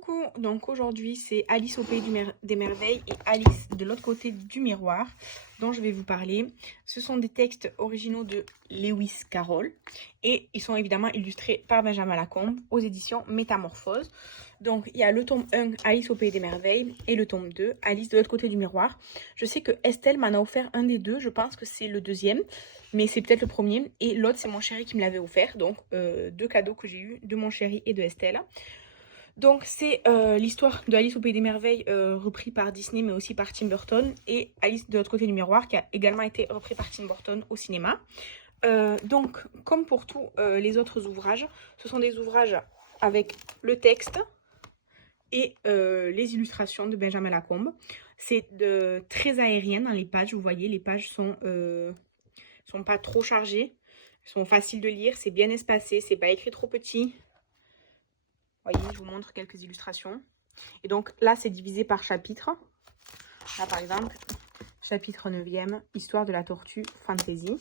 Coucou, donc aujourd'hui c'est Alice au pays des merveilles et Alice de l'autre côté du miroir dont je vais vous parler. Ce sont des textes originaux de Lewis Carroll et ils sont évidemment illustrés par Benjamin Lacombe aux éditions Métamorphose. Donc il y a le tome 1 Alice au pays des merveilles et le tome 2 Alice de l'autre côté du miroir. Je sais que Estelle m'en a offert un des deux, je pense que c'est le deuxième, mais c'est peut-être le premier et l'autre c'est mon chéri qui me l'avait offert. Donc deux cadeaux que j'ai eu de mon chéri et de Estelle. Donc c'est l'histoire de Alice au Pays des Merveilles repris par Disney mais aussi par Tim Burton et Alice de l'autre côté du miroir qui a également été repris par Tim Burton au cinéma. Donc comme pour tous les autres ouvrages, ce sont des ouvrages avec le texte et les illustrations de Benjamin Lacombe. C'est très aérien dans les pages, vous voyez les pages sont pas trop chargées, sont faciles de lire, c'est bien espacé, c'est pas écrit trop petit. Voyez, je vous montre quelques illustrations. Et donc là, c'est divisé par chapitre. Là, par exemple, chapitre 9e, Histoire de la tortue fantasy.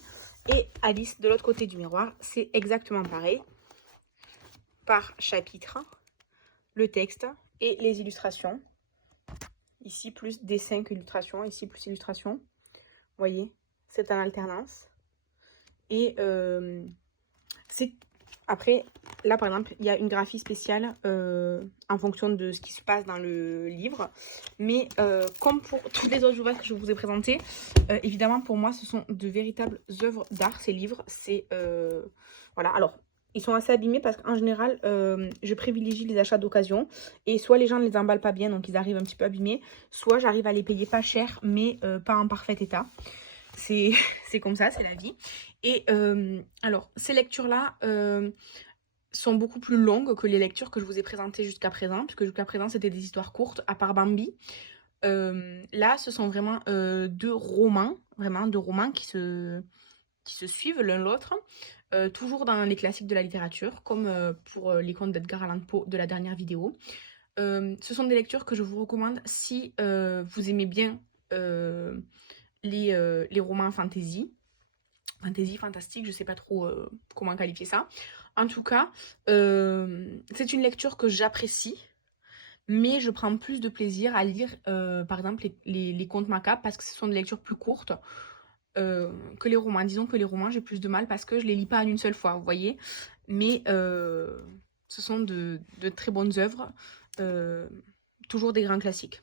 Et Alice, de l'autre côté du miroir, c'est exactement pareil. Par chapitre, le texte et les illustrations. Ici, plus dessin qu'illustration. Ici, plus illustration. Vous voyez, c'est en alternance. Et c'est... Après, là par exemple, il y a une graphie spéciale en fonction de ce qui se passe dans le livre. Mais comme pour tous les autres ouvrages que je vous ai présentés, évidemment pour moi ce sont de véritables œuvres d'art, ces livres. C'est voilà, alors ils sont assez abîmés parce qu'en général, je privilégie les achats d'occasion. Et soit les gens ne les emballent pas bien, donc ils arrivent un petit peu abîmés, soit j'arrive à les payer pas cher, mais pas en parfait état. C'est comme ça, c'est la vie. Et alors, ces lectures-là sont beaucoup plus longues que les lectures que je vous ai présentées jusqu'à présent, puisque jusqu'à présent, c'était des histoires courtes, à part Bambi. Là, ce sont vraiment deux romans qui se suivent l'un l'autre, toujours dans les classiques de la littérature, comme pour les contes d'Edgar Allan Poe de la dernière vidéo. Ce sont des lectures que je vous recommande si vous aimez bien les romans fantasy, fantastique, je sais pas trop comment qualifier ça. En tout cas, c'est une lecture que j'apprécie, mais je prends plus de plaisir à lire, par exemple, les contes macabres, parce que ce sont des lectures plus courtes que les romans. Disons que les romans, j'ai plus de mal parce que je les lis pas en une seule fois, vous voyez. Mais ce sont de très bonnes œuvres, toujours des grands classiques.